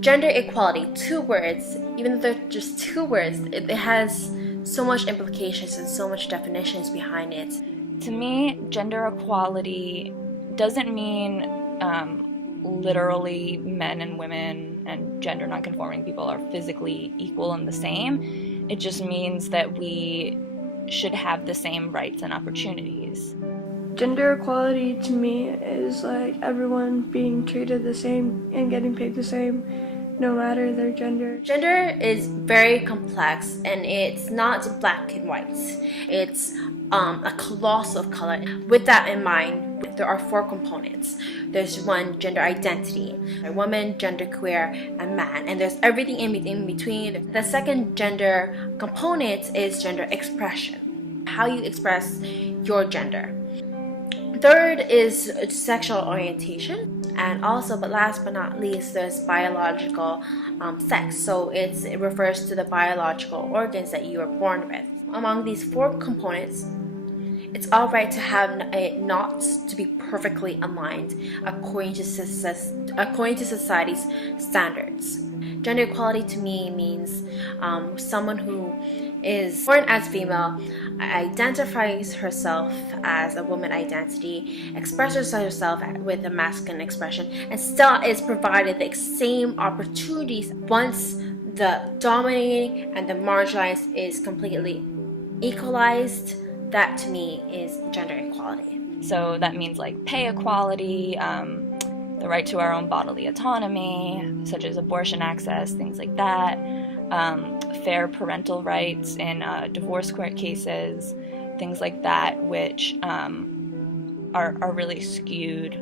Gender equality, 2 words, even though they're just 2 words, it has so much implications and so much definitions behind it. To me, gender equality doesn't mean literally men and women and gender nonconforming people are physically equal and the same. It just means that we should have the same rights and opportunities. Gender equality to me is like everyone being treated the same and getting paid the same, no matter their gender. Gender is very complex, and it's not black and white. It's a colossal of color. With that in mind, there are 4 components. There's one, gender identity, a woman, genderqueer, and man, and there's everything in between. The second gender component is gender expression, how you express your gender. Third is sexual orientation, and also, but last but not least, there's biological sex. So it refers to the biological organs that you are born with. Among these 4 components, it's all right to have it not to be perfectly aligned according to society's standards. Gender equality to me means someone who is born as female, identifies herself as a woman identity, expresses herself with a masculine expression, and still is provided the same opportunities once the dominating and the marginalized is completely equalized. That to me is gender equality. So that means like pay equality, the right to our own bodily autonomy, such as abortion access, things like that, fair parental rights in divorce court cases, things like that, which are really skewed.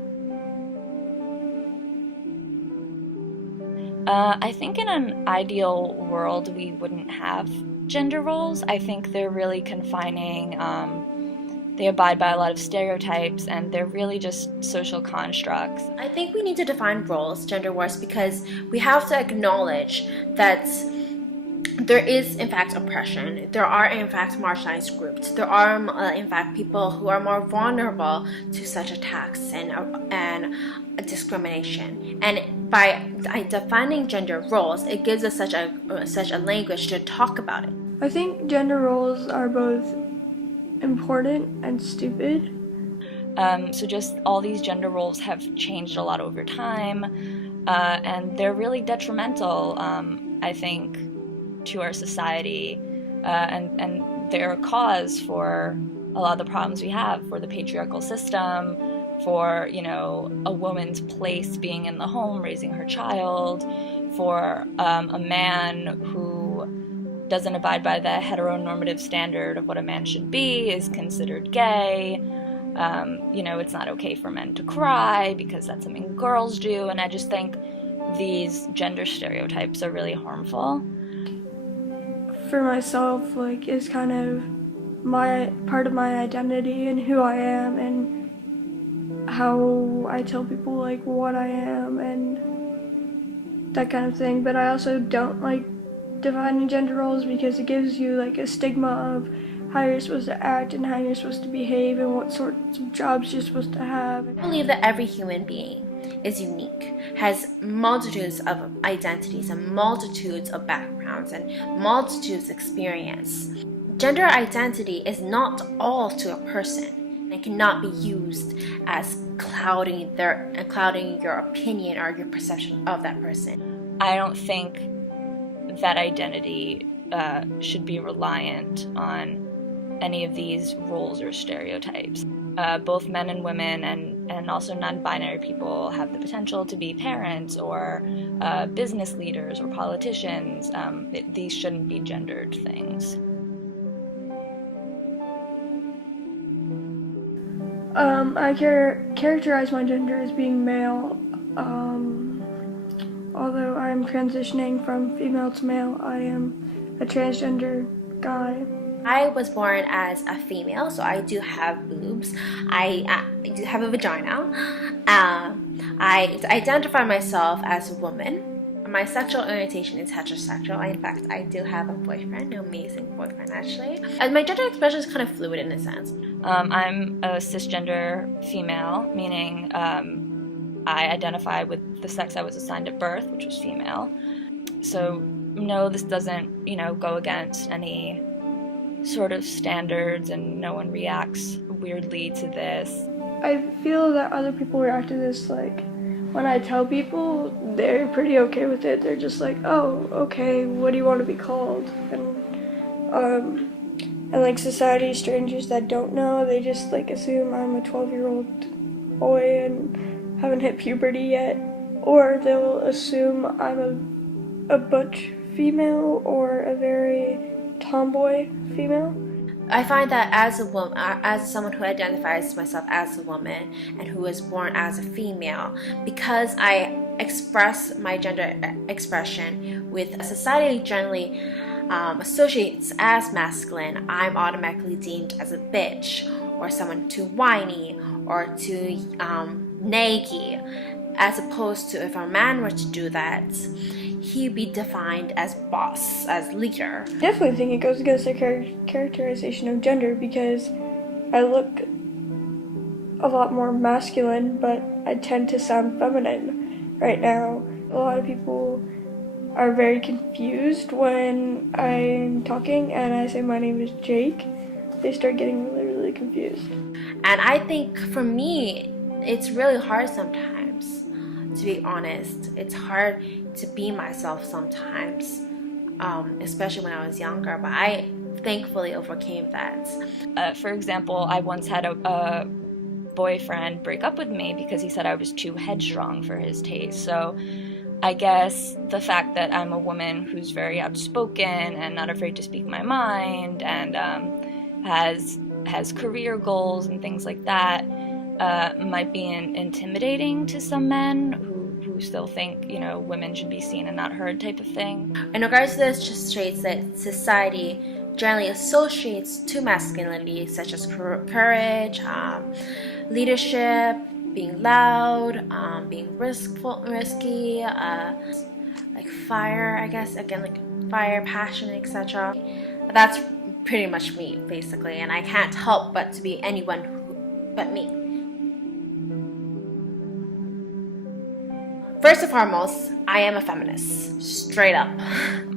I think in an ideal world we wouldn't have gender roles. I think they're really confining. They abide by a lot of stereotypes, and they're really just social constructs. I think we need to define roles gender-wise because we have to acknowledge that there is in fact oppression. There are in fact marginalized groups. There are in fact people who are more vulnerable to such attacks and discrimination. And by defining gender roles, it gives us such a language to talk about it. I think gender roles are both important and stupid. So just all these gender roles have changed a lot over time, and they're really detrimental, I think, to our society, and they're a cause for a lot of the problems we have, for the patriarchal system, for, you know, a woman's place being in the home, raising her child, for a man who doesn't abide by the heteronormative standard of what a man should be, is considered gay. You know, it's not okay for men to cry because that's something girls do, and I just think these gender stereotypes are really harmful. For myself, like, is kind of my part of my identity and who I am and how I tell people like what I am and that kind of thing. But I also don't like defining gender roles because it gives you like a stigma of how you're supposed to act and how you're supposed to behave and what sorts of jobs you're supposed to have. I believe that every human being is unique, has multitudes of identities and multitudes of backgrounds and multitudes of experience. Gender identity is not all to a person. It cannot be used as clouding your opinion or your perception of that person. I don't think that identity should be reliant on any of these roles or stereotypes. Both men and women and also non-binary people have the potential to be parents or business leaders or politicians. These shouldn't be gendered things. I characterize my gender as being male. Although I'm transitioning from female to male, I am a transgender guy. I was born as a female, so I do have boobs. I do have a vagina. I identify myself as a woman. My sexual orientation is heterosexual. In fact, I do have a boyfriend, an amazing boyfriend actually. And my gender expression is kind of fluid in a sense. I'm a cisgender female, meaning I identify with the sex I was assigned at birth, which was female. So no, this doesn't, go against any sort of standards, and no one reacts weirdly to this. I feel that other people react to this, like, when I tell people, they're pretty okay with it. They're just like, oh, okay, what do you want to be called? And like society, strangers that don't know, they just like assume I'm a 12-year-old boy and haven't hit puberty yet. Or they'll assume I'm a butch female or a very tomboy female. I find that as a woman, as someone who identifies myself as a woman and who was born as a female, because I express my gender expression with society generally associates as masculine, I'm automatically deemed as a bitch or someone too whiny or too naggy, as opposed to if a man were to do that, he'd be defined as boss, as leader. I definitely think it goes against the characterization of gender, because I look a lot more masculine, but I tend to sound feminine right now. A lot of people are very confused when I'm talking and I say my name is Jake. They start getting really, really confused. And I think for me, it's really hard sometimes, to be honest. It's hard to be myself sometimes, especially when I was younger, but I thankfully overcame that. For example, I once had a boyfriend break up with me because he said I was too headstrong for his taste. So I guess the fact that I'm a woman who's very outspoken and not afraid to speak my mind and has career goals and things like that might be intimidating to some men who still think, women should be seen and not heard type of thing. In regards to this, just states that society generally associates to masculinity such as courage, leadership, being loud, being risky, like fire, I guess, again, like fire, passion, etc. That's pretty much me, basically, and I can't help but to be anyone but me. First and foremost, I am a feminist, straight up.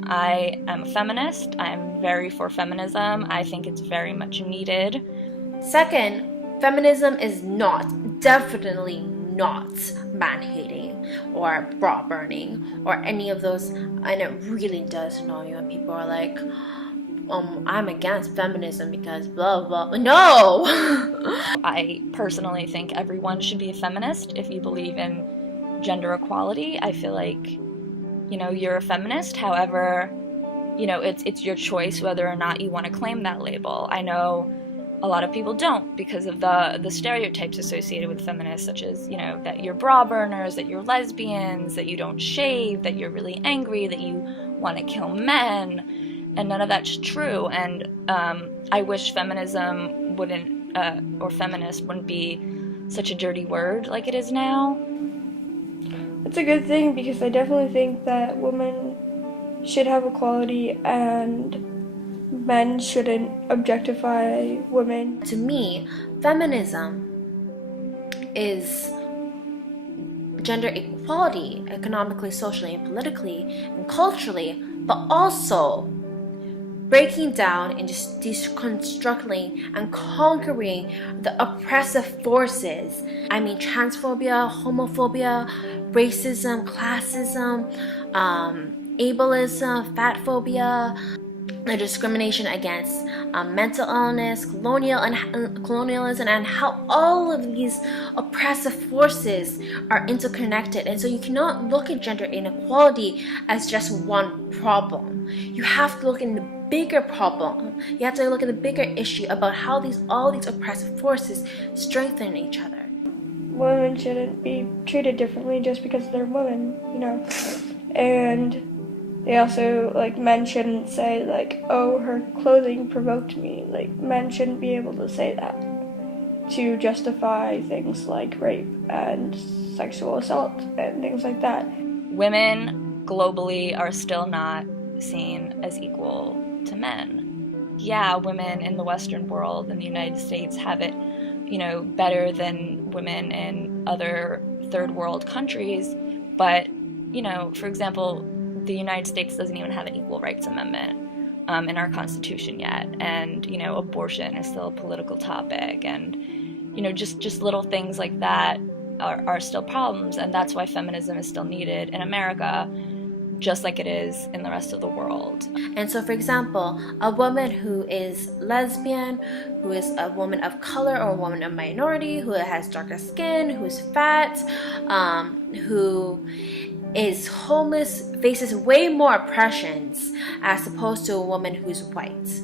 I am a feminist. I'm very for feminism. I think it's very much needed. Second, feminism is definitely not man-hating or bra-burning or any of those, and it really does annoy me when people are like, I'm against feminism because blah blah. No! I personally think everyone should be a feminist if you believe in gender equality. I feel like, you're a feminist. However, it's your choice whether or not you want to claim that label. I know a lot of people don't because of the stereotypes associated with feminists, such as, that you're bra burners, that you're lesbians, that you don't shave, that you're really angry, that you want to kill men, and none of that's true. And I wish feminism wouldn't, or feminist wouldn't be such a dirty word like it is now. It's a good thing, because I definitely think that women should have equality and men shouldn't objectify women. To me, feminism is gender equality economically, socially, and politically, and culturally, but also breaking down and just deconstructing and conquering the oppressive forces. I mean, transphobia, homophobia, racism, classism, ableism, fatphobia, the discrimination against mental illness, colonialism, and how all of these oppressive forces are interconnected. And so you cannot look at gender inequality as just one problem. You have to look in the bigger problem. You have to look at the bigger issue about how all these oppressive forces strengthen each other. Women shouldn't be treated differently just because they're women, And they also, men shouldn't say, oh, her clothing provoked me. Men shouldn't be able to say that to justify things like rape and sexual assault and things like that. Women globally are still not seen as equal to men. Yeah, women in the Western world, in the United States, have it, better than women in other third world countries, but, you know, for example, the United States doesn't even have an equal rights amendment in our Constitution yet, and, you know, abortion is still a political topic, and, you know, just little things like that are still problems, and that's why feminism is still needed in America, just like it is in the rest of the world. And so, for example, a woman who is lesbian, who is a woman of color or a woman of minority, who has darker skin, who's fat, who is homeless, faces way more oppressions as opposed to a woman who's white.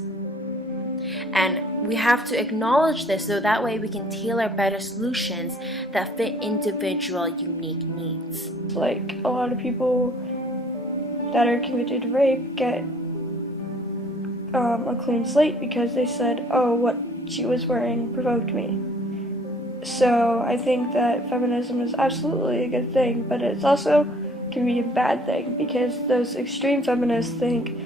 And we have to acknowledge this so that way we can tailor better solutions that fit individual unique needs. Like, a lot of people that are convicted of rape get a clean slate because they said, oh, what she was wearing provoked me. So I think that feminism is absolutely a good thing, but it's also can be a bad thing because those extreme feminists think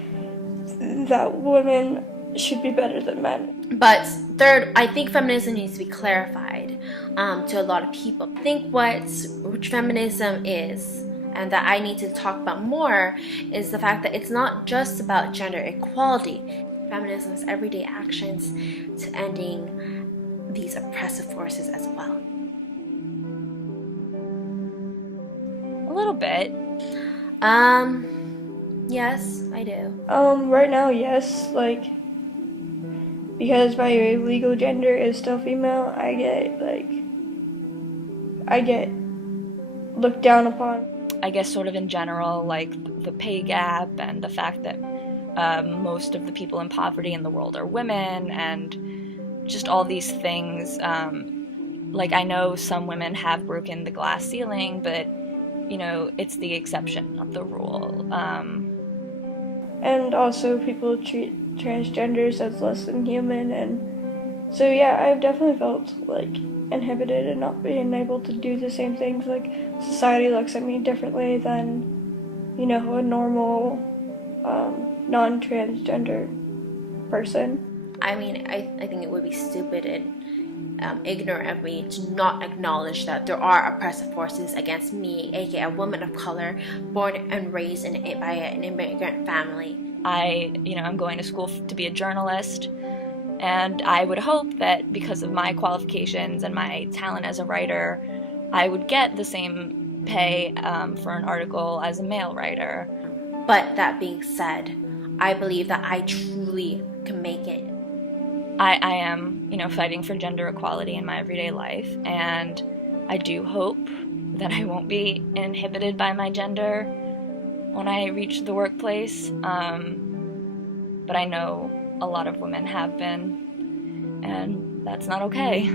that women should be better than men. But third, I think feminism needs to be clarified to a lot of people. I think which feminism is, and that I need to talk about more, is the fact that it's not just about gender equality. Feminism is everyday actions to ending these oppressive forces as well. A little bit. Yes, I do. Right now, yes, like, because my legal gender is still female, I get looked down upon. I guess sort of in general, like the pay gap and the fact that most of the people in poverty in the world are women, and just all these things. Like, I know some women have broken the glass ceiling, but, you know, it's the exception, not the rule. And also people treat transgenders as less than human, and so yeah, I've definitely felt like inhibited and not being able to do the same things. Like, society looks at me differently than, you know, a normal non-transgender person. I mean, I think it would be stupid and ignorant of me to not acknowledge that there are oppressive forces against me, aka a woman of color, born and raised by an immigrant family. I'm going to school to be a journalist, and I would hope that because of my qualifications and my talent as a writer, I would get the same pay for an article as a male writer. But that being said, I believe that I truly can make it. I am, fighting for gender equality in my everyday life, and I do hope that I won't be inhibited by my gender when I reach the workplace. But I know a lot of women have been, and that's not okay.